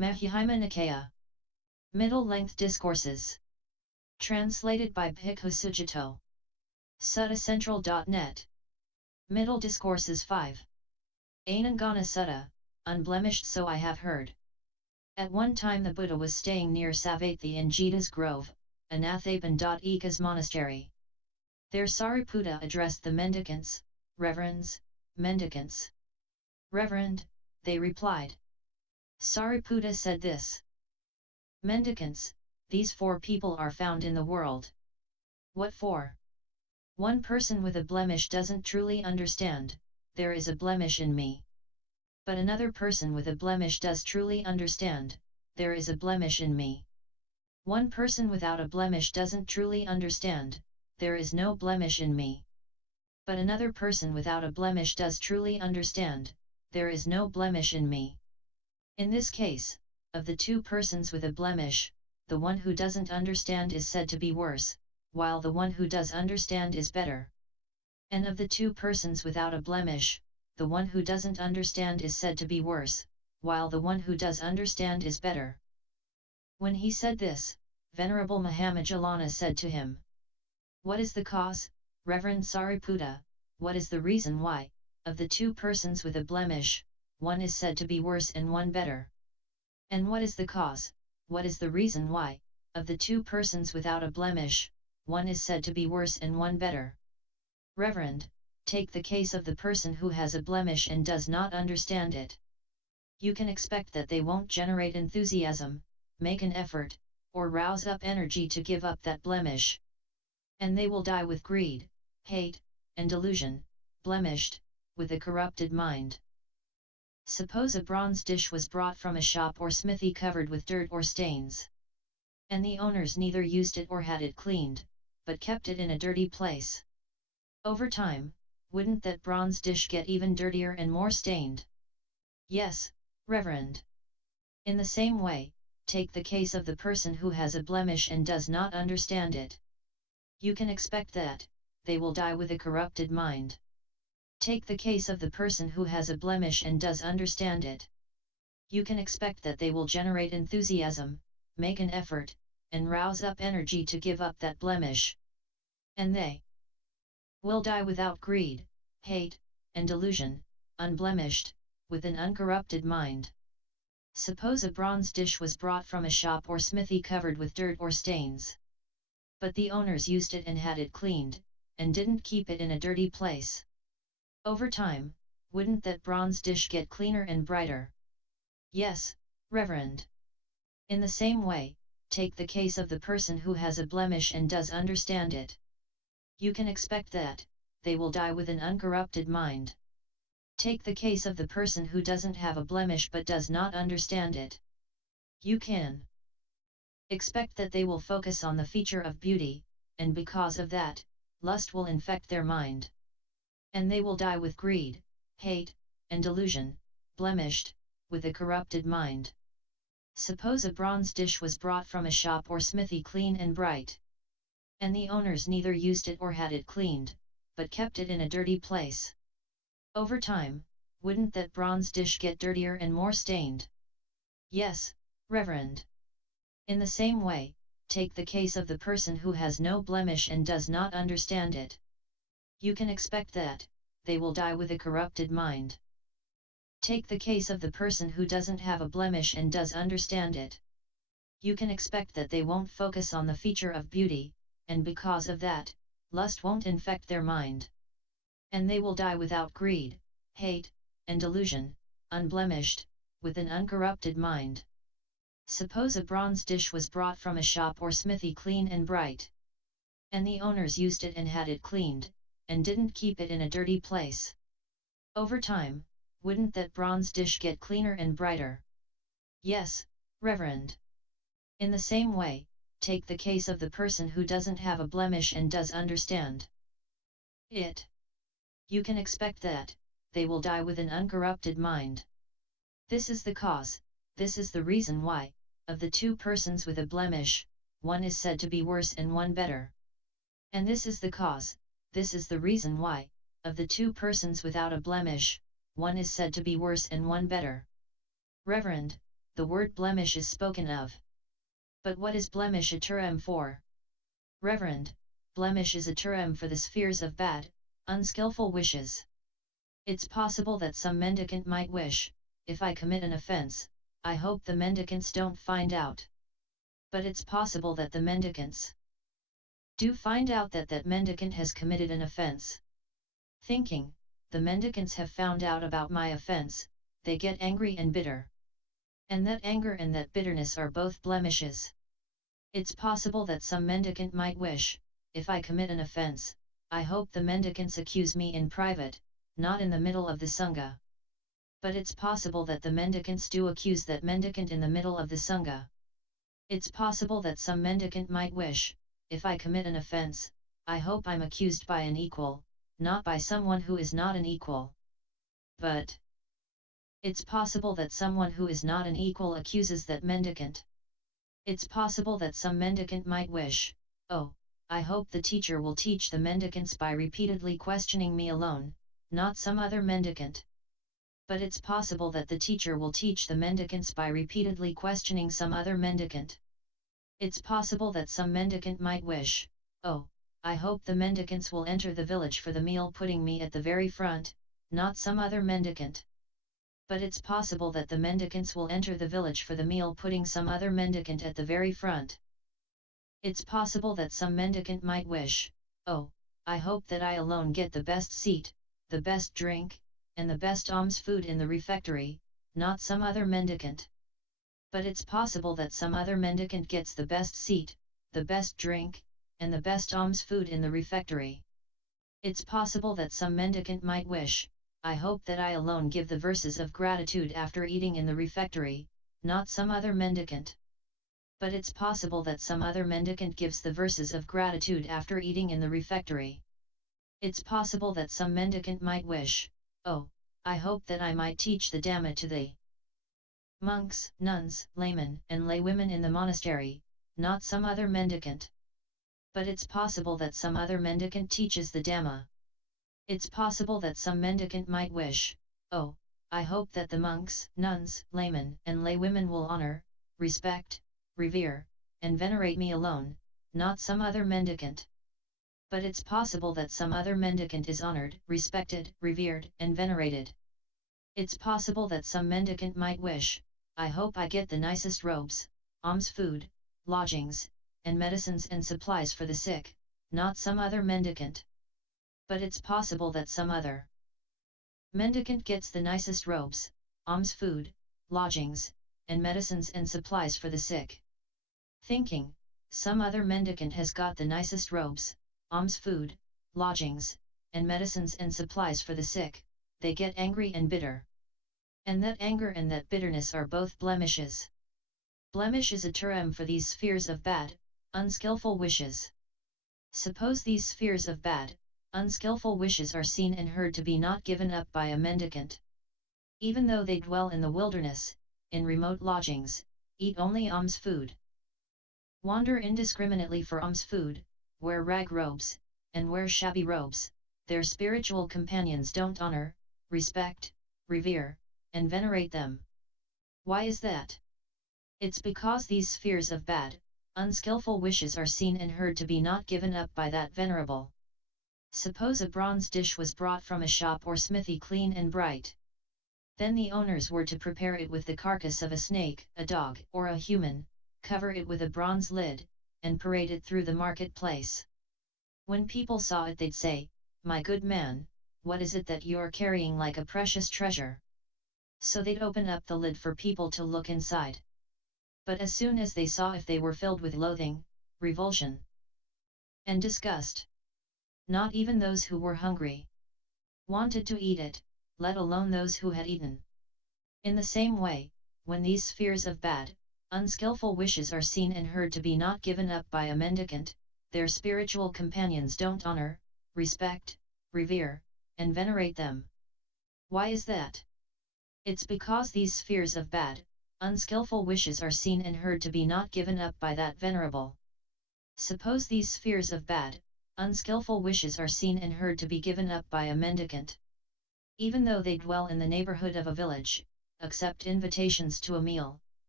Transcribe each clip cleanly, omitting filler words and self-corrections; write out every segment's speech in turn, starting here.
Majjhima Nikaya. Middle-length discourses. Translated by Bhikkhu Sujato. Suttacentral.net. Middle Discourses 5. Anangana Sutta, unblemished so I have heard. At one time the Buddha was staying near Savatthi in Jeta's Grove, Anathapan.Eka's monastery. There Sariputta addressed the mendicants, Reverends, Mendicants. Reverend, they replied. Sariputta said this. Mendicants, these 4 people are found in the world. What for? One person with a blemish doesn't truly understand, there is a blemish in me. But another person with a blemish does truly understand, there is a blemish in me. One person without a blemish doesn't truly understand, there is no blemish in me. But another person without a blemish does truly understand, there is no blemish in me. In this case, of the 2 persons with a blemish, the one who doesn't understand is said to be worse, while the one who does understand is better. And of the 2 persons without a blemish, the one who doesn't understand is said to be worse, while the one who does understand is better. When he said this, Venerable Mahamoggallana said to him, What is the cause, Reverend Sariputta, what is the reason why, of the 2 persons with a blemish, one is said to be worse and one better? And what is the cause, what is the reason why, of the 2 persons without a blemish, one is said to be worse and one better? Reverend, take the case of the person who has a blemish and does not understand it. You can expect that they won't generate enthusiasm, make an effort, or rouse up energy to give up that blemish. And they will die with greed, hate, and delusion, blemished, with a corrupted mind. Suppose a bronze dish was brought from a shop or smithy covered with dirt or stains. And the owners neither used it or had it cleaned, but kept it in a dirty place. Over time, wouldn't that bronze dish get even dirtier and more stained? Yes, Reverend. In the same way, take the case of the person who has a blemish and does not understand it. You can expect that they will die with a corrupted mind. Take the case of the person who has a blemish and does understand it. You can expect that they will generate enthusiasm, make an effort, and rouse up energy to give up that blemish. And they will die without greed, hate, and delusion, unblemished, with an uncorrupted mind. Suppose a bronze dish was brought from a shop or smithy covered with dirt or stains. But the owners used it and had it cleaned, and didn't keep it in a dirty place. Over time, wouldn't that bronze dish get cleaner and brighter? Yes, Reverend. In the same way, take the case of the person who has a blemish and does understand it. You can expect that they will die with an uncorrupted mind. Take the case of the person who doesn't have a blemish but does not understand it. You can expect that they will focus on the feature of beauty, and because of that, lust will infect their mind. And they will die with greed, hate, and delusion, blemished, with a corrupted mind. Suppose a bronze dish was brought from a shop or smithy clean and bright. And the owners neither used it or had it cleaned, but kept it in a dirty place. Over time, wouldn't that bronze dish get dirtier and more stained? Yes, Reverend. In the same way, take the case of the person who has no blemish and does not understand it. You can expect that they will die with a corrupted mind. Take the case of the person who doesn't have a blemish and does understand it. You can expect that they won't focus on the feature of beauty, and because of that, lust won't infect their mind. And they will die without greed, hate, and delusion, unblemished, with an uncorrupted mind. Suppose a bronze dish was brought from a shop or smithy clean and bright. And the owners used it and had it cleaned, and didn't keep it in a dirty place. Over time, wouldn't that bronze dish get cleaner and brighter? Yes, Reverend. In the same way, take the case of the person who doesn't have a blemish and does understand it. You can expect that they will die with an uncorrupted mind. This is the cause, this is the reason why, of the 2 persons with a blemish, one is said to be worse and one better. And this is the cause, this is the reason why, of the 2 persons without a blemish, one is said to be worse and one better. Reverend, the word blemish is spoken of. But what is blemish a term for? Reverend, blemish is a term for the spheres of bad, unskillful wishes. It's possible that some mendicant might wish, if I commit an offense, I hope the mendicants don't find out. But it's possible that the mendicants do find out that that mendicant has committed an offense. Thinking, the mendicants have found out about my offense, they get angry and bitter. And that anger and that bitterness are both blemishes. It's possible that some mendicant might wish, if I commit an offense, I hope the mendicants accuse me in private, not in the middle of the Sangha. But it's possible that the mendicants do accuse that mendicant in the middle of the Sangha. It's possible that some mendicant might wish, if I commit an offense, I hope I'm accused by an equal, not by someone who is not an equal. But it's possible that someone who is not an equal accuses that mendicant. It's possible that some mendicant might wish, oh, I hope the teacher will teach the mendicants by repeatedly questioning me alone, not some other mendicant. But it's possible that the teacher will teach the mendicants by repeatedly questioning some other mendicant. It's possible that some mendicant might wish, oh, I hope the mendicants will enter the village for the meal putting me at the very front, not some other mendicant. But it's possible that the mendicants will enter the village for the meal putting some other mendicant at the very front. It's possible that some mendicant might wish, oh, I hope that I alone get the best seat, the best drink, and the best alms food in the refectory, not some other mendicant. But it's possible that some other mendicant gets the best seat, the best drink, and the best alms food in the refectory. It's possible that some mendicant might wish, I hope that I alone give the verses of gratitude after eating in the refectory, not some other mendicant. But it's possible that some other mendicant gives the verses of gratitude after eating in the refectory. It's possible that some mendicant might wish, oh, I hope that I might teach the Dhamma to the monks, nuns, laymen, and laywomen in the monastery, not some other mendicant. But it's possible that some other mendicant teaches the Dhamma. It's possible that some mendicant might wish, oh, I hope that the monks, nuns, laymen, and laywomen will honor, respect, revere, and venerate me alone, not some other mendicant. But it's possible that some other mendicant is honored, respected, revered, and venerated. It's possible that some mendicant might wish, I hope I get the nicest robes, alms food, lodgings, and medicines and supplies for the sick, not some other mendicant. But it's possible that some other mendicant gets the nicest robes, alms food, lodgings, and medicines and supplies for the sick. Thinking, some other mendicant has got the nicest robes, alms food, lodgings, and medicines and supplies for the sick, they get angry and bitter. And that anger and that bitterness are both blemishes. Blemish is a term for these spheres of bad, unskillful wishes. Suppose these spheres of bad, unskillful wishes are seen and heard to be not given up by a mendicant. Even though they dwell in the wilderness, in remote lodgings, eat only alms food, wander indiscriminately for alms food, wear rag robes, and wear shabby robes, their spiritual companions don't honor, respect, revere, and venerate them. Why is that? It's because these spheres of bad, unskillful wishes are seen and heard to be not given up by that venerable. Suppose a bronze dish was brought from a shop or smithy clean and bright. Then the owners were to prepare it with the carcass of a snake, a dog, or a human, cover it with a bronze lid, and parade it through the marketplace. When people saw it they'd say, "My good man, what is it that you're carrying like a precious treasure?" So they'd open up the lid for people to look inside. But as soon as they saw if they were filled with loathing, revulsion, and disgust, not even those who were hungry wanted to eat it, let alone those who had eaten. In the same way, when these spheres of bad, unskillful wishes are seen and heard to be not given up by a mendicant, their spiritual companions don't honor, respect, revere, and venerate them. Why is that? It's because these spheres of bad, unskillful wishes are seen and heard to be not given up by that venerable. Suppose these spheres of bad, unskillful wishes are seen and heard to be given up by a mendicant. Even though they dwell in the neighborhood of a village, accept invitations to a meal,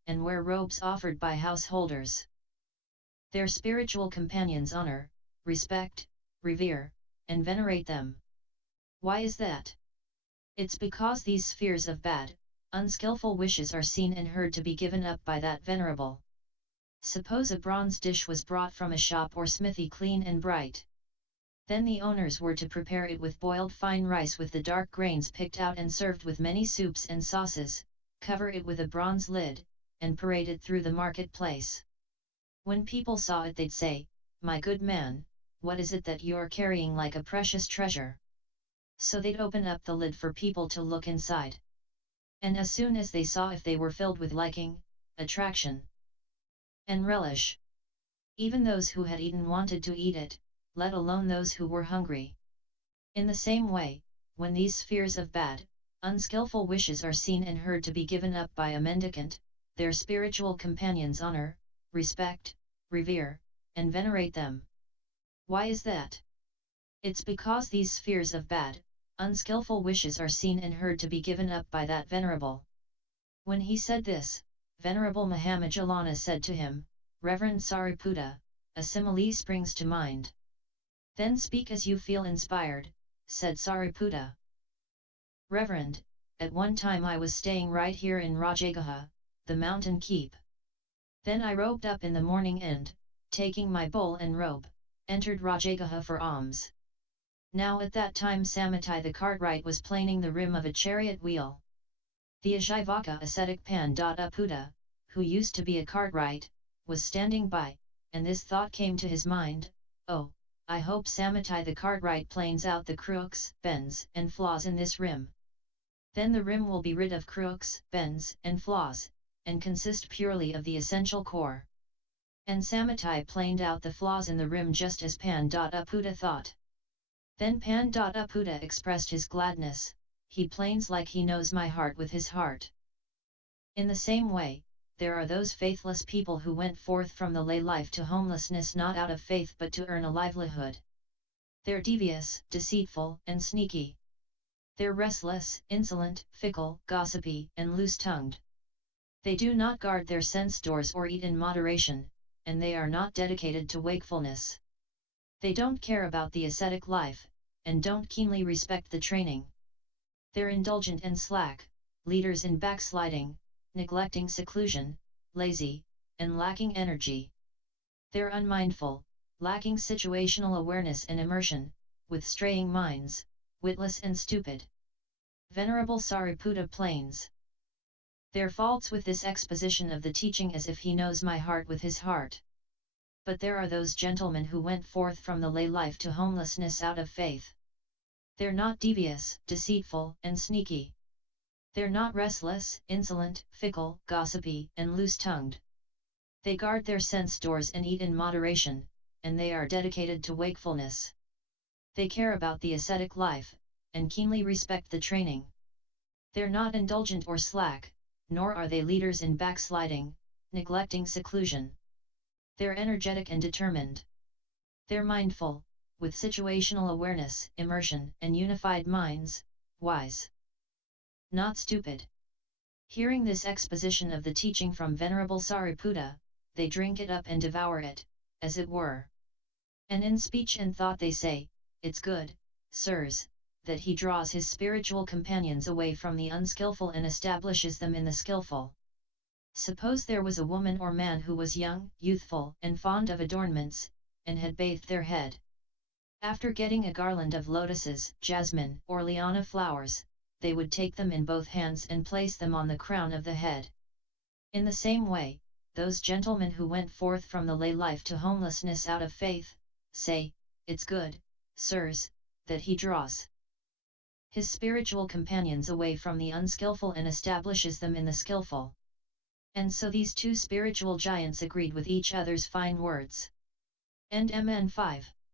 and wear robes offered by householders. Their spiritual companions honor, respect, revere, and venerate them. Why is that? It's because these spheres of bad, unskillful wishes are seen and heard to be given up by that venerable. Suppose a bronze dish was brought from a shop or smithy clean and bright. Then the owners were to prepare it with boiled fine rice with the dark grains picked out and served with many soups and sauces, cover it with a bronze lid, and parade it through the marketplace. When people saw it they'd say, "My good man, what is it that you're carrying like a precious treasure?" So they'd open up the lid for people to look inside. And as soon as they saw if they were filled with liking, attraction, and relish, even those who had eaten wanted to eat it, let alone those who were hungry. In the same way, when these spheres of bad, unskillful wishes are seen and heard to be given up by a mendicant, their spiritual companions honor, respect, revere, and venerate them. Why is that? It's because these spheres of bad, unskillful wishes are seen and heard to be given up by that venerable. When he said this, Venerable Mahamoggallana said to him, "Reverend Sariputta, a simile springs to mind." "Then speak as you feel inspired," said Sariputta. "Reverend, at one time I was staying right here in Rajagaha, the mountain keep. Then I robed up in the morning and, taking my bowl and robe, entered Rajagaha for alms. Now at that time Samatai the cartwright was planing the rim of a chariot wheel. The Ajivaka ascetic Pandada, who used to be a cartwright, was standing by, and this thought came to his mind, 'Oh, I hope Samatai the cartwright planes out the crooks, bends, and flaws in this rim. Then the rim will be rid of crooks, bends, and flaws, and consist purely of the essential core.' And Samatai planed out the flaws in the rim just as Pandada thought. Then Pandada expressed his gladness, 'He planes like he knows my heart with his heart.' In the same way, there are those faithless people who went forth from the lay life to homelessness not out of faith but to earn a livelihood. They're devious, deceitful, and sneaky. They're restless, insolent, fickle, gossipy, and loose-tongued. They do not guard their sense doors or eat in moderation, and they are not dedicated to wakefulness. They don't care about the ascetic life, and don't keenly respect the training. They're indulgent and slack, leaders in backsliding, neglecting seclusion, lazy, and lacking energy. They're unmindful, lacking situational awareness and immersion, with straying minds, witless and stupid." Venerable Sariputta plains their faults with this exposition of the teaching as if he knows my heart with his heart. But there are those gentlemen who went forth from the lay life to homelessness out of faith. They're not devious, deceitful, and sneaky. They're not restless, insolent, fickle, gossipy, and loose-tongued. They guard their sense doors and eat in moderation, and they are dedicated to wakefulness. They care about the ascetic life, and keenly respect the training. They're not indulgent or slack, nor are they leaders in backsliding, neglecting seclusion. They're energetic and determined. They're mindful, with situational awareness, immersion, and unified minds, wise, not stupid. Hearing this exposition of the teaching from Venerable Sariputta, they drink it up and devour it, as it were. And in speech and thought they say, "It's good, sirs, that he draws his spiritual companions away from the unskillful and establishes them in the skillful." Suppose there was a woman or man who was young, youthful, and fond of adornments, and had bathed their head. After getting a garland of lotuses, jasmine, or liana flowers, they would take them in both hands and place them on the crown of the head. In the same way, those gentlemen who went forth from the lay life to homelessness out of faith, say, "It's good, sirs, that he draws his spiritual companions away from the unskillful and establishes them in the skillful." And so these two spiritual giants agreed with each other's fine words. End MN 5.